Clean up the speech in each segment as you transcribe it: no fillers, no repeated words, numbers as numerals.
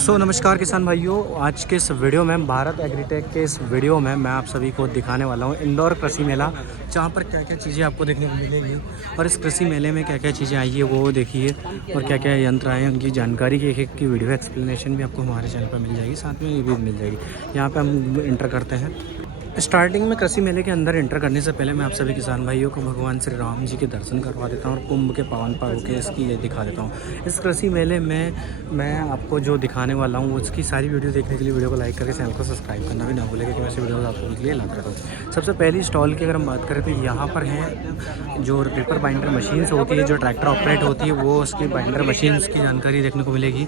नमस्कार किसान भाइयों, आज के इस वीडियो में भारत एग्रीटेक के इस वीडियो में मैं आप सभी को दिखाने वाला हूं इंदौर कृषि मेला, जहां पर क्या क्या चीज़ें आपको देखने को मिलेगी और इस कृषि मेले में क्या क्या चीज़ें आई है वो देखिए, और क्या क्या यंत्र आए हैं उनकी जानकारी की एक की वीडियो एक्सप्लेनेशन भी आपको हमारे चैनल पर मिल जाएगी, साथ में ये भी मिल जाएगी। यहाँ पर हम इंटर करते हैं। स्टार्टिंग में कृषि मेले के अंदर एंटर करने से पहले मैं आप सभी किसान भाइयों को भगवान श्री राम जी के दर्शन करवा देता हूँ और कुंभ के पावन पर्व के इसकी ये दिखा देता हूँ। इस कृषि मेले में मैं आपको जो दिखाने वाला हूँ उसकी सारी वीडियो देखने के लिए वीडियो को लाइक करके चैनल को सब्सक्राइब करना भी ना भूलेगा कि वैसे वीडियो आपको के लिए लाता रहता हूँ। सबसे पहली स्टॉल की अगर हम बात करें तो यहाँ पर है जो रिपर बाइंडर मशीन्स होती है, जो ट्रैक्टर ऑपरेट होती है, वो उसकी बाइंडर मशीन्स की जानकारी देखने को मिलेगी।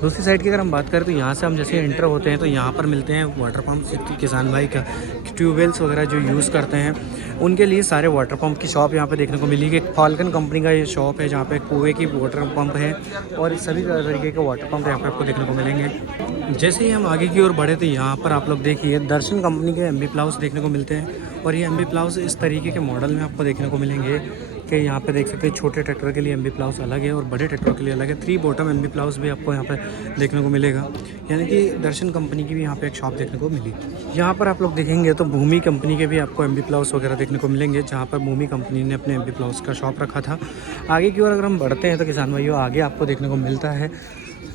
दूसरी साइड की अगर हम बात करें तो यहाँ से हम जैसे एंटर होते हैं तो यहाँ पर मिलते हैं वाटर पम्प। किसान भाई का ट्यूबवेल्स वगैरह जो यूज़ करते हैं उनके लिए सारे वाटर पंप की शॉप यहाँ पे देखने को मिलेगी। एक फाल्कन कंपनी का ये शॉप है जहाँ पे कुएं की वाटर पंप है और सभी तरीके के वाटर पंप यहाँ पे आपको देखने को मिलेंगे। जैसे ही हम आगे की ओर बढ़े तो यहाँ पर आप लोग देखिए दर्शन कंपनी के एमबी प्लाउस देखने को मिलते हैं और ये एमबी प्लाउस इस तरीके के मॉडल में आपको देखने को मिलेंगे कि यहाँ पे देख सकते हैं छोटे ट्रैक्टर के लिए एमबी प्लाउस अलग है और बड़े ट्रैक्टर के लिए अलग है। 3 बॉटम एमबी प्लाउस भी आपको यहाँ पे देखने को मिलेगा, यानी कि दर्शन कंपनी की भी यहाँ पे एक शॉप देखने को मिली। यहाँ पर आप लोग देखेंगे तो भूमि कंपनी के भी आपको एमबी प्लाउस वगैरह देखने को मिलेंगे, जहाँ पर भूमि कंपनी ने अपने एमबी प्लाउस का शॉप रखा था। आगे की ओर अगर हम बढ़ते हैं तो किसान भाइयों आगे आपको देखने को मिलता है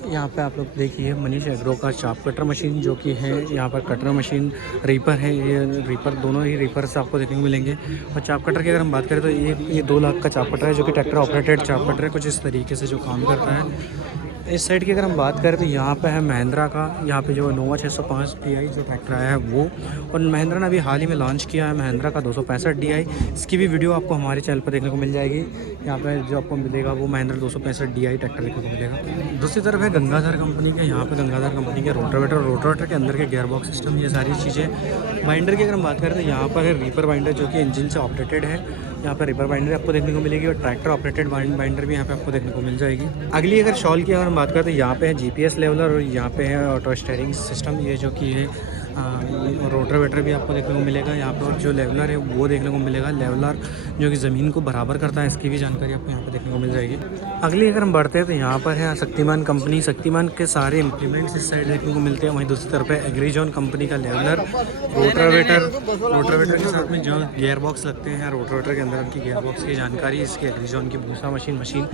यहाँ पे आप लोग देखिए मनीष एग्रो का चाप कटर मशीन जो कि है, यहाँ पर कटर मशीन रीपर है, ये रीपर दोनों ही रीपर से आपको देखने को मिलेंगे। और चाप कटर की अगर हम बात करें तो ये 2 लाख का चाप कटर है जो कि ट्रैक्टर ऑपरेटेड चाप कटर है, कुछ इस तरीके से जो काम करता है। इस साइड की अगर हम बात करें तो यहाँ पे है महिंद्रा का, यहाँ पे जो नोवा 605 DI जो ट्रैक्टर आया है वो, और महिंद्रा ने अभी हाल ही में लॉन्च किया है महिंद्रा का 265 DI। इसकी भी वीडियो आपको हमारे चैनल पर देखने को मिल जाएगी। यहाँ पे जो आपको मिलेगा वो महिंद्रा 265 DI ट्रैक्टर देखने को मिलेगा। दूसरी तरफ है गंगाधर कंपनी के, यहाँ पे गंगाधर कंपनी के रोटावेटर के अंदर के गियर बॉक्स सिस्टम, ये सारी चीज़ें। बाइंडर की अगर हम बात करें तो यहाँ पर है रीपर बाइंडर जो कि इंजन से ऑपरेटेड है, यहाँ पर रिपर बाइंडर आपको देखने को मिलेगी और ट्रैक्टर ऑपरेटेड बाइंडर भी यहाँ पे आपको देखने को मिल जाएगी। अगली अगर शॉल की अगर हम बात करें तो यहाँ पे है GPS लेवलर और यहाँ पे है ऑटो स्टीयरिंग सिस्टम, ये जो कि है रोटावेटर भी आपको देखने को मिलेगा यहाँ पे, और जो लेवलर है वो देखने को मिलेगा। लेवलर जो कि ज़मीन को बराबर करता है, इसकी भी जानकारी आपको यहाँ पे देखने को मिल जाएगी। अगली अगर हम बढ़ते हैं तो यहाँ पर है शक्तिमान कंपनी, शक्तिमान के सारे इम्प्लीमेंट्स इस साइड देखने को मिलते हैं। वहीं दूसरी तरफ है एग्रीजोन कंपनी का लेवलर, रोटावेटर के साथ में जो गियर बॉक्स लगते हैं रोटावेटर के अंदर, उनकी गियर बॉक्स की जानकारी, इसके एग्रीजोन की भूसा मशीन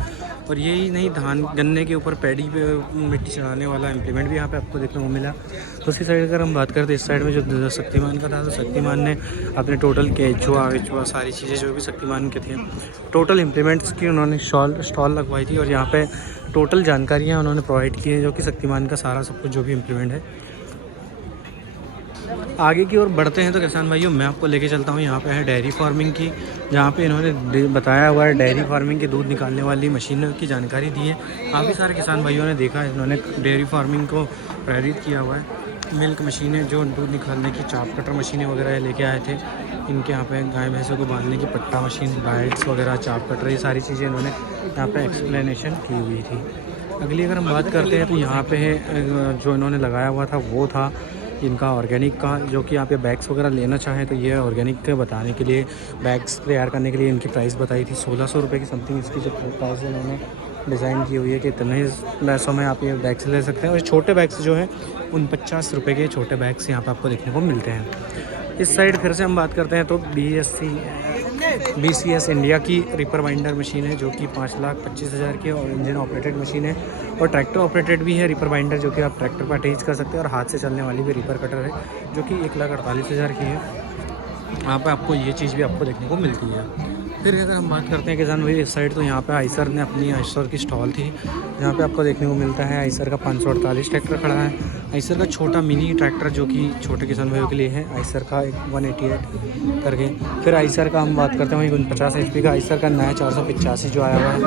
और यही नहीं धान गन्ने के ऊपर पैडी पे मिट्टी चढ़ाने वाला इम्प्लीमेंट भी यहाँ पे आपको देखने को मिला। तो उसी साइड अगर हम बात करते हैं इस साइड में जो शक्तिमान का था, तो शक्तिमान ने अपने टोटल केचुआ सारी चीज़ें जो भी शक्तिमान के थे टोटल इम्प्लीमेंट्स की उन्होंने स्टॉल लगवाई थी और यहाँ पे टोटल जानकारियाँ उन्होंने प्रोवाइड की है जो कि शक्तिमान का सारा सब कुछ जो भी इम्प्लीमेंट है। आगे की ओर बढ़ते हैं तो किसान भाइयों मैं आपको लेके चलता हूँ यहाँ पे है डेयरी फार्मिंग की, जहाँ पे इन्होंने बताया हुआ है डेयरी फार्मिंग की दूध निकालने वाली मशीन की जानकारी दी है। काफ़ी सारे किसान भाइयों ने देखा है, इन्होंने डेयरी फार्मिंग को प्रेरित किया हुआ है। मिल्क मशीन है जो दूध निकालने की, चाप कटर मशीनें वगैरह लेके आए थे इनके यहाँ पे, गाय भैंसों को बांधने की पट्टा मशीन, बाइट्स वगैरह, चाप कटर, ये सारी चीज़ें इन्होंने यहाँ पे एक्सप्लेनेशन की हुई थी। अगली अगर हम बात करते हैं तो यहाँ पे है जो इन्होंने लगाया हुआ था वो था इनका ऑर्गेनिक का, जो कि आप ये बैग्स वगैरह लेना चाहें तो ये ऑर्गेनिक के बताने के लिए, बैग्स तैयार करने के लिए इनकी प्राइस बताई थी 1600 रुपये की समथिंग। इसकी जो प्राइस इन्होंने डिज़ाइन की हुई है कि इतने ही पैसों में आप ये बैग्स ले सकते हैं। और छोटे बैग्स जो हैं उन 50 रुपये के छोटे बैग्स यहाँ पे आपको देखने को मिलते हैं। इस साइड फिर से हम बात करते हैं तो BCS इंडिया की रिपर बाइंडर मशीन है जो कि 5,25,000 की और इंजन ऑपरेटेड मशीन है, और ट्रैक्टर ऑपरेटेड भी है रिपर बाइंडर जो कि आप ट्रैक्टर पर अटैच कर सकते हैं, और हाथ से चलने वाली भी रिपर कटर है जो कि 1,48,000 की है। यहाँ पे आपको ये चीज़ भी आपको देखने को मिलती है। फिर अगर हम बात करते हैं किसान भाई इस साइड तो यहाँ पे आइसर ने अपनी आइसर की स्टॉल थी, यहाँ पे आपको देखने को मिलता है आइसर का 548 ट्रैक्टर खड़ा है। आइसर का छोटा मिनी ट्रैक्टर जो कि छोटे किसान भाइयों के लिए है, आइसर का एक 188 करके। फिर आइसर का हम बात करते हैं वही 49 HP का आइसर का नया 485 जो आया हुआ है,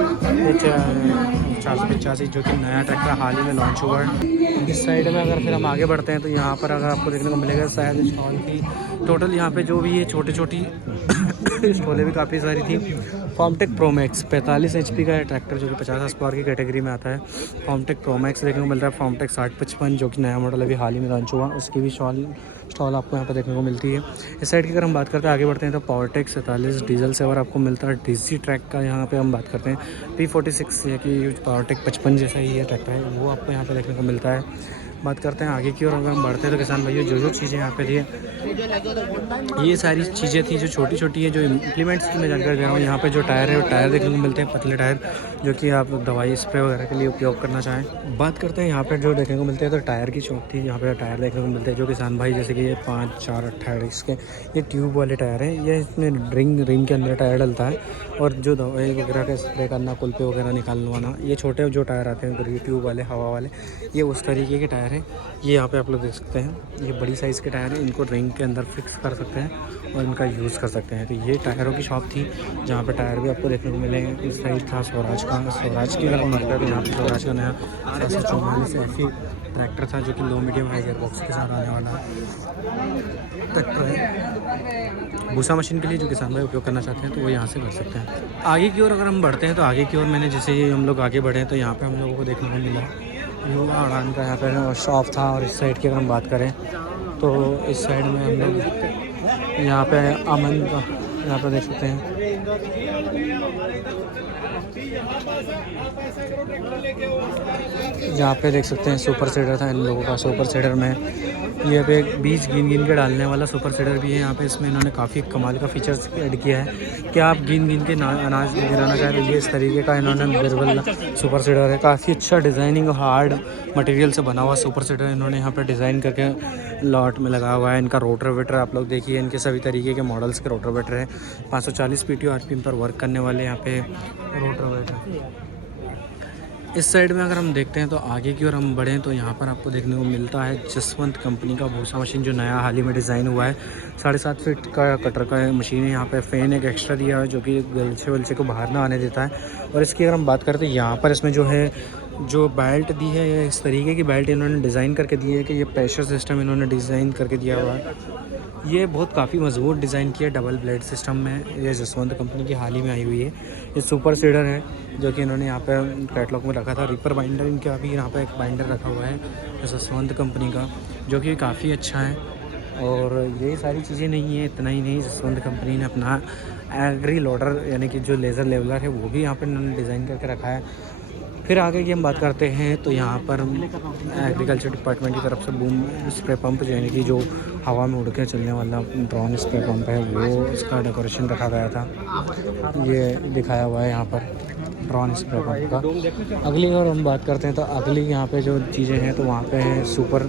485 जो कि नया ट्रैक्टर हाल ही में लॉन्च हुआ है। इस साइड में अगर फिर हम आगे बढ़ते हैं तो यहाँ पर अगर आपको देखने को मिलेगा शायद स्टॉल की टोटल यहाँ पे जो भी ये छोटी स्टॉलें भी काफ़ी सारी थी फॉर्मटेक प्रोमैक्स 45 HP का है ट्रैक्टर, जो कि 50 हॉर्स पावर की कैटेगरी में आता है। फॉर्मटेक प्रोमैक्स देखने को मिल रहा है। फॉर्मटेक 6055 जो कि नया मॉडल अभी हाल ही में लॉन्च हुआ, उसकी भी स्टॉल आपको यहाँ पर देखने को मिलती है। इस साइड की अगर हम बात करते हैं, आगे बढ़ते हैं तो पावरटेक 47 डीजल सेवर आपको मिलता है। DC ट्रैक का यहाँ पे हम बात करते हैं। P46 ये कि पावरटेक 55 जैसा ही ये ट्रैक्टर है, वो आपको यहाँ पे देखने को मिलता है। बात करते हैं आगे की और अगर हम बढ़ते हैं तो किसान भाइयों जो चीज़ें यहाँ पे थी, ये सारी चीज़ें थी जो छोटी छोटी है, जो इम्प्लीमेंट्स की मैं जानकारी दे रहा हूँ। यहाँ पे जो टायर है वो टायर देखने को मिलते हैं, पतले टायर, जो कि आप दवाई स्प्रे वगैरह के लिए उपयोग करना चाहें। बात करते हैं यहाँ पे जो देखने को मिलते हैं, तो टायर की शॉप थी। यहाँ पे टायर देखने को मिलते हैं जो किसान भाई, जैसे कि ये 5, 4, 28 के ये ट्यूब वाले टायर हैं। ये इसमें रिंग के अंदर टायर डलता है, और जो दवाई वगैरह का स्प्रे करना, कुल्फे वगैरह निकालवाना, ये छोटे जो टायर आते हैं ट्यूब वाले, हवा वाले, ये उस तरीके के टायर हैं। ये यहाँ पे आप लोग देख सकते हैं, ये बड़ी साइज़ के टायर हैं। इनको रिंग के अंदर फिक्स कर सकते हैं और इनका यूज़ कर सकते हैं। तो ये टायरों की शॉप थी, जहाँ पे टायर भी आपको देखने को मिलेंगे। इस साइड था स्वराज का। स्वराज की अगर मतलब तो यहाँ पे स्वराज का नया 744 FE ट्रैक्टर था, जो कि लो मीडियम हाई गियर बॉक्स के साथ आने वाला ट्रैक्टर है। भूसा मशीन के लिए जो किसान भाई उपयोग करना चाहते हैं तो वो यहाँ से कर सकते हैं। आगे की ओर अगर हम बढ़ते हैं तो आगे की ओर मैंने जैसे ये हम लोग आगे बढ़े हैं तो यहाँ पे हम लोगों को देखने को मिला योगा अड़ान का यहाँ पे शॉप था। और इस साइड की अगर हम बात करें तो इस साइड में हम लोग यहाँ पे अमन का यहाँ पे देख सकते हैं। यहाँ पे देख सकते हैं सुपर सीडर था इन लोगों का। सुपर सीडर में ये पे बीज गिन के डालने वाला सुपर सीडर भी है यहाँ पे। इसमें इन्होंने काफ़ी कमाल का फीचर्स ऐड किया है कि आप गिन के अनाज गिराना चाहें तो ये इस तरीके का इन्होंने बिरबल सुपर सीडर है। काफ़ी अच्छा डिज़ाइनिंग हार्ड मटेरियल से बना हुआ सुपर सीडर इन्होंने यहाँ पे डिज़ाइन करके लॉट में लगा हुआ है। इनका रोटर वेटर आप लोग देखिए, इनके सभी तरीके के मॉडल्स के रोटर वेटर है। 540 PTO RPM पर वर्क करने वाले यहाँ पे रोटर वेटर। इस साइड में अगर हम देखते हैं तो आगे की ओर हम बढ़ें तो यहाँ पर आपको देखने को मिलता है जसवंत कंपनी का भूसा मशीन, जो नया हाल ही में डिज़ाइन हुआ है। 7.5 फीट का कटर का मशीन है। यहाँ पे फ़ैन एक एक्स्ट्रा दिया है जो कि गलछे वलछे को बाहर ना आने देता है। और इसकी अगर हम बात करते हैं यहाँ पर इसमें जो है जो बेल्ट दी है, ये इस तरीके की बेल्ट इन्होंने डिज़ाइन करके दी है कि ये प्रेशर सिस्टम इन्होंने डिज़ाइन करके दिया हुआ है। ये बहुत काफ़ी मजबूत डिज़ाइन किया, डबल ब्लेड सिस्टम में। ये जसवंत कंपनी की हाल ही में आई हुई है। ये सुपर सीडर है जो कि इन्होंने यहाँ पे कैटलॉग में रखा था। रिपर बाइंडर इनका अभी यहाँ पे एक बाइंडर रखा हुआ है जसवंत कंपनी का, जो कि काफ़ी अच्छा है। और ये सारी चीज़ें नहीं है, इतना ही नहीं, जसवंत कंपनी ने अपना एग्री लोडर यानी कि जो लेज़र लेवलर है वो भी यहाँ पर इन्होंने डिज़ाइन करके रखा है। फिर आगे की हम बात करते हैं तो यहाँ पर एग्रीकल्चर डिपार्टमेंट की तरफ से बूम स्प्रे पंप यानी कि जो हवा में उड़ के चलने वाला ड्रोन स्प्रे पंप है, वो इसका डेकोरेशन रखा गया था। ये दिखाया हुआ है यहाँ पर ड्रोन स्प्रे पंप का। अगली और हम बात करते हैं तो अगली यहाँ पे जो चीज़ें हैं तो वहाँ पे है सुपर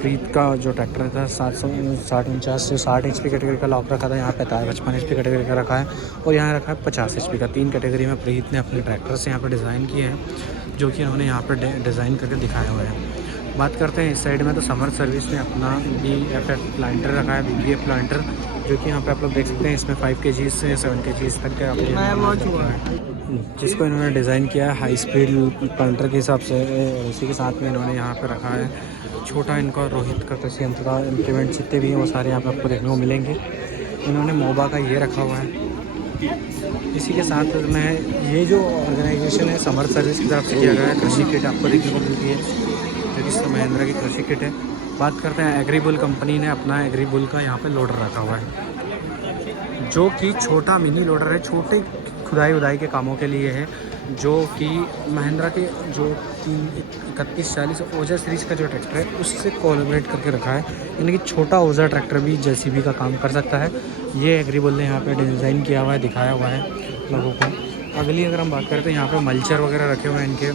प्रीत का जो ट्रैक्टर था 749 से 60 HP कैटेगरी का लॉक रखा था। यहाँ पे 55 HP कैटेगरी का रखा है और यहाँ रखा है 50 HP का। 3 कैटेगरी में प्रीत ने अपने ट्रैक्टर से यहाँ पर डिज़ाइन किए हैं, जो कि उन्होंने यहाँ पर डिज़ाइन करके दिखाया हुआ है। बात करते हैं इस साइड में तो समर सर्विस ने अपना BFF प्लांटर रखा है, BBF प्लांटर, जो कि यहाँ पे आप लोग देख सकते हैं। इसमें 5 kg से 7 kg तक का जिसको इन्होंने डिज़ाइन किया है हाई स्पीड प्लांटर के हिसाब से। इसी के साथ में इन्होंने यहाँ पे रखा है छोटा इनका रोहित का कृषि यंत्र का इम्प्लीमेंट जितने भी हैं वो सारे यहाँ पे आपको देखने को मिलेंगे। इन्होंने मोबा का ये रखा हुआ है। इसी के साथ में ये जो ऑर्गेनाइजेशन है समर सर्विस की तरफ से किया गया है। कृषि किट आपको देखने को मिलती है जो कि महिंद्रा की कृषि किट है। बात करते हैं एग्रीबुल कंपनी ने अपना एग्रीबुल का यहाँ पे लोडर रखा हुआ है, जो कि छोटा मिनी लोडर है, छोटे खुदाई उदाई के कामों के लिए है, जो कि महिंद्रा के जो 3140 ओजा सीरीज़ का जो ट्रैक्टर है उससे कोलैबोरेट करके रखा है। यानी कि छोटा ओजा ट्रैक्टर भी JCB का काम कर सकता है। ये एग्रीबुल ने यहाँ पे डिज़ाइन किया हुआ है, दिखाया हुआ है लोगों को। अगली अगर हम बात करते हैं यहाँ पे मल्चर वगैरह रखे हुए हैं इनके,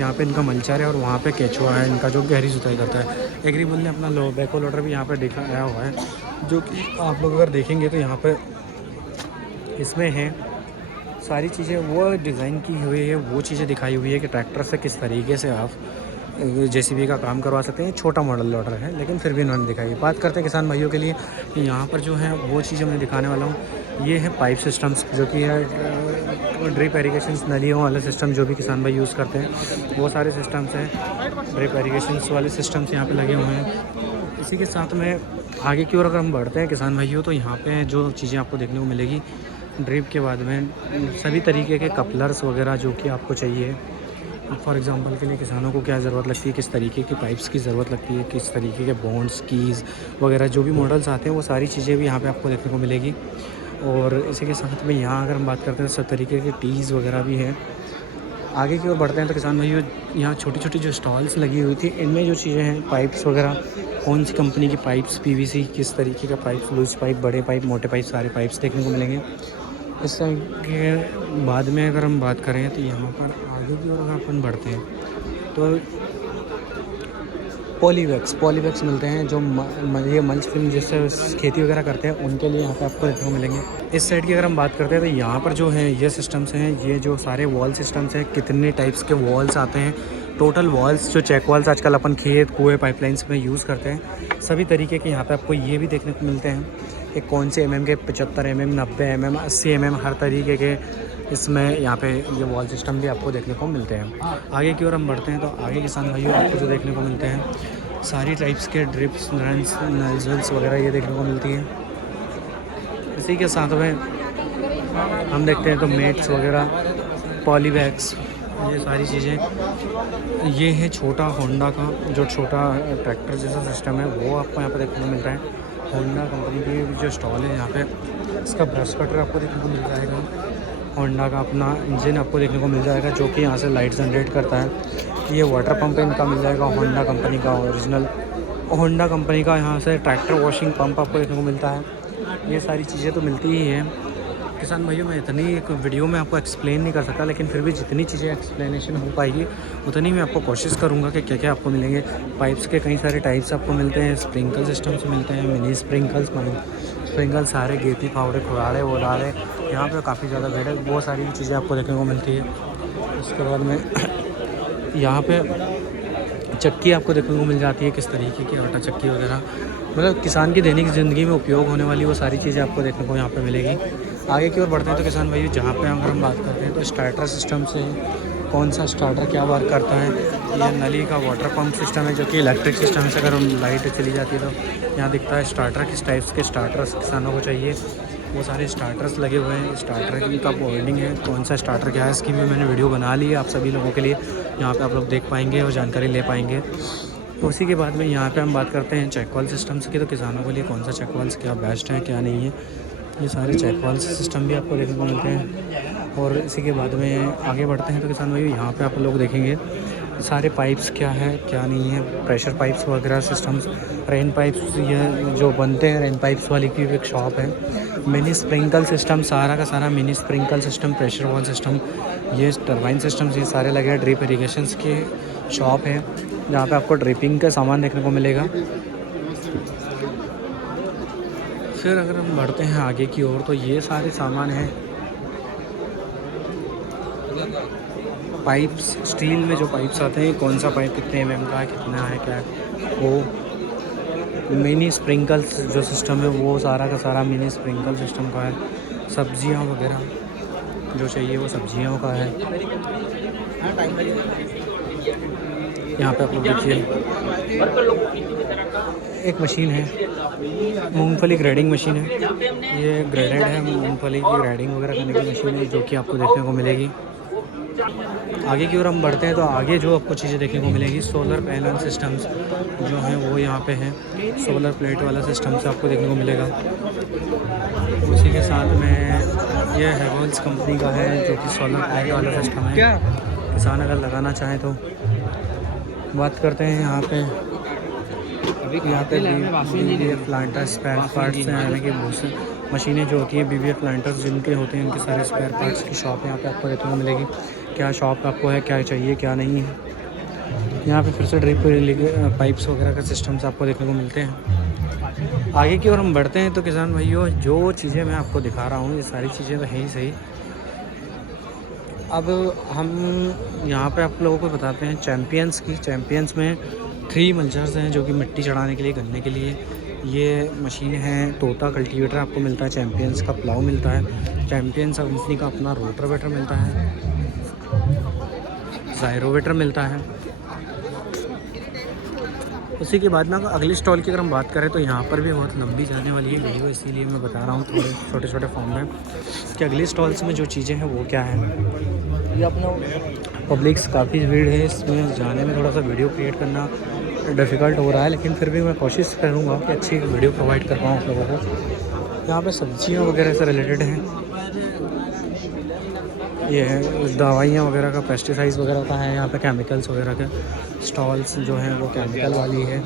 यहाँ पे इनका मल्चर है और वहाँ पे केचुआ है इनका जो गहरी जुताई करता है। एग्रीबुल ने अपना बैको लोडर भी यहाँ पे दिखाया हुआ है, जो कि आप लोग अगर देखेंगे तो यहाँ पे इसमें है सारी चीज़ें वो डिज़ाइन की हुई है, वो चीज़ें दिखाई हुई है कि ट्रैक्टर से किस तरीके से आप JCB का काम करवा सकते हैं। छोटा मॉडल लोडर है लेकिन फिर भी इन्होंने दिखाई। बात करते हैं किसान भाइयों के लिए कि यहाँ पर जो है वो चीज़ें मैं दिखाने वाला हूँ। ये है पाइप सिस्टम्स, जो कि है ड्रिप एरीगेशन नलियों वाले सिस्टम जो भी किसान भाई यूज़ करते हैं, वो सारे सिस्टम्स हैं। ड्रिप एरीगेशन वाले सिस्टम्स यहाँ पर लगे हुए हैं। इसी के साथ में आगे की ओर अगर हम बढ़ते हैं किसान भाइयों तो यहाँ पे जो चीज़ें आपको देखने को मिलेगी ड्रिप के बाद में सभी तरीके के कपलर्स वगैरह जो कि आपको चाहिए। फॉर एग्ज़ाम्पल के लिए किसानों को क्या ज़रूरत लगती है, किस तरीके की पाइप्स की ज़रूरत लगती है, किस तरीके के बॉन्ड्स कीज़ वगैरह जो भी मॉडल्स आते हैं वो सारी चीज़ें भी यहाँ पे आपको देखने को मिलेगी। और इसी के साथ में यहाँ अगर हम बात करते हैं तो सब तरीके के टीज़ वगैरह भी हैं। आगे की ओर बढ़ते हैं तो किसान भाइयों यहाँ छोटी छोटी जो स्टॉल्स लगी हुई थी इनमें जो चीज़ें हैं पाइप्स वगैरह, कौन सी कंपनी की पाइप्स, पीवीसी किस तरीके का पाइप्स, लूज पाइप, बड़े पाइप, मोटे पाइप, सारे पाइप्स देखने को मिलेंगे। इस के बाद में अगर हम बात करें तो यहाँ पर आगे की ओर अगर अपन बढ़ते हैं तो पॉलीवैक्स मिलते हैं जो ये मल्च फिल्म जिससे खेती वगैरह करते हैं उनके लिए यहाँ पे आपको देखने को मिलेंगे। इस साइड की अगर हम बात करते हैं तो यहाँ पर जो है ये सिस्टम्स हैं, ये जो सारे वॉल सिस्टम्स हैं, कितने टाइप्स के वॉल्स आते हैं, टोटल वॉल्स जो चेक वॉल्स आजकल अपन खेत कुएँ पाइपलाइंस में यूज़ करते हैं, सभी तरीके के यहाँ पर आपको ये भी देखने को मिलते हैं कि कौन से MM के 75 mm, 90 mm, 80 mm हर तरीके के इसमें यहाँ पे ये वॉल सिस्टम भी आपको देखने को मिलते हैं। आगे की ओर हम बढ़ते हैं तो आगे किसान भाइयों आपको जो देखने को मिलते हैं सारी टाइप्स के ड्रिप्स, रन्स, नल्स वगैरह ये देखने को मिलती है। इसी के साथ में हम देखते हैं तो मेट्स वगैरह, पॉलीवैक्स, ये सारी चीज़ें। ये है छोटा होंडा का जो छोटा ट्रैक्टर जैसा सिस्टम है वो आपको यहाँ पर देखने को मिलता है। होंडा कंपनी की जो स्टॉल है यहाँ पे इसका ब्रश कटर आपको देखने को मिल जाएगा। होंडा का अपना इंजन आपको देखने को मिल जाएगा जो कि यहाँ से लाइट जनरेट करता है। ये वाटर पंप इनका मिल जाएगा होंडा कंपनी का ओरिजिनल। होंडा कंपनी का यहाँ से ट्रैक्टर वॉशिंग पंप आपको देखने को मिलता है। ये सारी चीज़ें तो मिलती ही हैं। किसान भाइयों मैं इतनी एक वीडियो में आपको एक्सप्लेन नहीं कर सकता, लेकिन फिर भी जितनी चीज़ें एक्सप्लेनेशन हो पाएगी उतनी मैं आपको कोशिश करूँगा कि क्या क्या आपको मिलेंगे। पाइप्स के कई सारे टाइप्स आपको मिलते हैं, स्प्रिंकल सिस्टम से मिलते हैं, मिनी स्प्रिंकल्स, स्प्रिंकल सारे, गेती, फावड़े, खुराड़े, वोलाड़े, यहाँ पर काफ़ी ज़्यादा भीड़ है, बहुत सारी चीज़ें आपको देखने को मिलती है। उसके बाद में यहाँ पर चक्की आपको देखने को मिल जाती है, किस तरीके की आटा चक्की वगैरह, मतलब किसान की दैनिक ज़िंदगी में उपयोग होने वाली वो सारी चीज़ें आपको देखने को यहाँ पे मिलेगी। आगे की ओर बढ़ते हैं तो किसान भाई जहाँ पे अगर हम बात करते हैं तो स्टार्टर सिस्टम से कौन सा स्टार्टर क्या वर्क करता है। ये नली का वाटर पंप सिस्टम है जो कि इलेक्ट्रिक सिस्टम से अगर लाइट चली जाती है तो यहाँ दिखता है स्टार्टर, किस टाइप्स के स्टार्टर्स किसानों को चाहिए वो सारे स्टार्टर्स लगे हुए हैं। स्टार्टर का बॉर्डिंग है, कौन सा स्टार्टर क्या है इसकी भी मैंने वीडियो बना ली है आप सभी लोगों के लिए, यहाँ पे आप लोग देख पाएंगे और जानकारी ले पाएंगे। तो उसी के बाद में यहाँ पे हम बात करते हैं चेकवाल सिस्टम्स की, तो किसानों के लिए कौन सा चेकवाल्स क्या बेस्ट है क्या नहीं है, ये सारे चेकवाल सिस्टम भी आपको देखने को मिलते हैं। और इसी के बाद में आगे बढ़ते हैं तो किसान भाई यहाँ पे आप लोग देखेंगे सारे पाइप्स क्या है क्या नहीं है, प्रेशर पाइप्स वगैरह सिस्टम्स, रेन पाइप्स ये जो बनते हैं रेन पाइप्स वाली की एक शॉप है। मिनी स्प्रिंकल सिस्टम, सारा का सारा mini sprinkle system, pressure wall system, ये टरबाइन सिस्टम्स ये सारे लगे हैं। ड्रिप इरीगेशंस की शॉप है जहाँ पे आपको ड्रिपिंग का सामान देखने को मिलेगा। फिर अगर हम बढ़ते हैं आगे की ओर तो ये सारे सामान हैं पाइप्स, स्टील में जो पाइप्स आते हैं कौन सा पाइप कितने mm का है, कितना है क्या है वो। मिनी स्प्रिंकल्स जो सिस्टम है वो सारा का सारा मिनी स्प्रिंकल सिस्टम का है। सब्जियां वगैरह जो चाहिए वो सब्जियों का है। यहाँ पे आप लोग देखिए एक मशीन है, मूंगफली ग्रेडिंग मशीन है, ये ग्रेडेड है, मूंगफली की ग्रेडिंग वगैरह करने की मशीन है जो कि आपको देखने को मिलेगी। आगे की ओर हम बढ़ते हैं तो आगे जो आपको चीज़ें देखने को मिलेगी सोलर पैनल सिस्टम्स जो हैं वो यहाँ पे हैं, सोलर प्लेट वाला सिस्टम से आपको देखने को मिलेगा। उसी के साथ में ये हैवेल्स कंपनी का है जो कि सोलर प्लेट वाला सिस्टम है, किसान अगर लगाना चाहें तो। बात करते हैं यहाँ पे BVF प्लांटर स्पेयर पार्ट्स हैं, यानी कि बहुत से मशीनें जो होती हैं BVF प्लांटर्स जिनके होते हैं उनके सारे स्पेयर पार्ट्स की शॉप यहाँ पे आपको देखने को मिलेगी। क्या शॉप आपको है, क्या चाहिए क्या नहीं है। यहाँ पे फिर से ड्रिप पाइप्स वगैरह का सिस्टम्स आपको देखने को मिलते हैं। आगे की ओर हम बढ़ते हैं तो किसान भाइयों जो चीज़ें मैं आपको दिखा रहा हूँ ये सारी चीज़ें तो है ही सही। अब हम यहाँ पे आप लोगों को बताते हैं चैम्पियंस की। चैम्पियंस में 3 मल्चर्स हैं जो कि मिट्टी चढ़ाने के लिए, गन्ने के लिए। ये मशीन है, तोता कल्टीवेटर आपको मिलता है, चैम्पियंस का प्लाव मिलता है, चैम्पियंस कंपनी का अपना रोटावेटर मिलता है, ज़ायरोवेटर मिलता है। उसी के बाद ना अगली स्टॉल की अगर हम बात करें तो यहाँ पर भी बहुत लंबी जाने वाली है वीडियो, इसीलिए मैं बता रहा हूँ थोड़े छोटे छोटे फॉर्म में कि अगली स्टॉल्स में जो चीज़ें हैं वो क्या है। ये अपना पब्लिक्स काफ़ी भीड़ है, इसमें जाने में थोड़ा सा वीडियो क्रिएट करना डिफ़िकल्ट हो रहा है, लेकिन फिर भी मैं कोशिश करूँगा कि अच्छी वीडियो प्रोवाइड कर पाऊँ आप लोगों को। यहाँ पे सब्जियाँ वगैरह से रिलेटेड हैं, ये है दवाइयाँ वगैरह का, पेस्टिसाइड्स वगैरह का है यहाँ पे, केमिकल्स वगैरह के स्टॉल्स जो हैं वो केमिकल वाली है।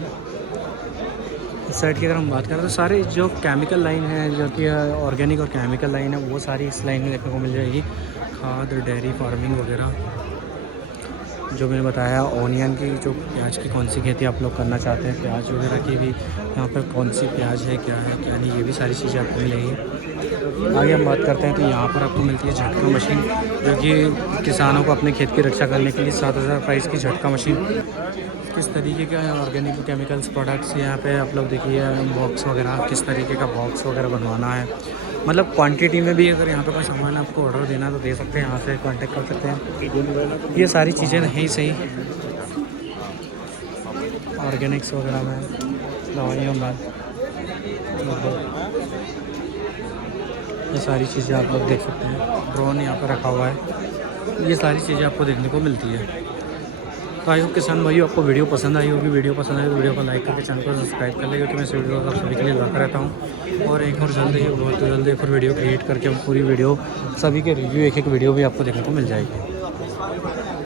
इस साइड की अगर हम बात करें तो सारे जो केमिकल लाइन है, जो कि ऑर्गेनिक और केमिकल लाइन है, वो सारी इस लाइन में देखने को मिल जाएगी। खाद, डेयरी फार्मिंग वगैरह जो मैंने बताया, ओनियन की जो प्याज की कौन सी खेती आप लोग करना चाहते हैं, प्याज वगैरह की भी यहाँ पर कौन सी प्याज है, क्या है क्या नहीं, ये भी सारी चीज़ें आपको मिलेंगी। आगे हम बात करते हैं तो यहाँ पर आपको मिलती है झटका मशीन, जो कि किसानों को अपने खेत की रक्षा करने के लिए 7,000 प्राइस की झटका मशीन। किस तरीके का है ऑर्गेनिक केमिकल्स प्रोडक्ट्स यहाँ पे आप लोग देखिए, बॉक्स वगैरह किस तरीके का बॉक्स वगैरह बनवाना है, मतलब क्वांटिटी में भी अगर यहाँ पे कोई सामान आपको ऑर्डर देना तो दे सकते हैं, यहाँ से कांटेक्ट कर सकते हैं। ये सारी चीज़ें नहीं सही ऑर्गेनिक्स वगैरह में, दवाइयों में, ये सारी चीज़ें आप लोग देख सकते हैं। ड्रोन यहाँ पर रखा हुआ है, ये सारी चीज़ें आपको देखने को मिलती है। तो आई होप किसान भाइयों आपको वीडियो पसंद आई होगी। वीडियो पसंद आई तो वीडियो को लाइक करके चैनल को सब्सक्राइब कर ले, क्योंकि मैं इस वीडियो को आप सभी के लिए लाता रहता हूँ। और एक और जल्द ही बहुत जल्द एक और वीडियो क्रिएट करके पूरी वीडियो सभी के रिव्यू, एक एक वीडियो भी आपको देखने को मिल जाएगी।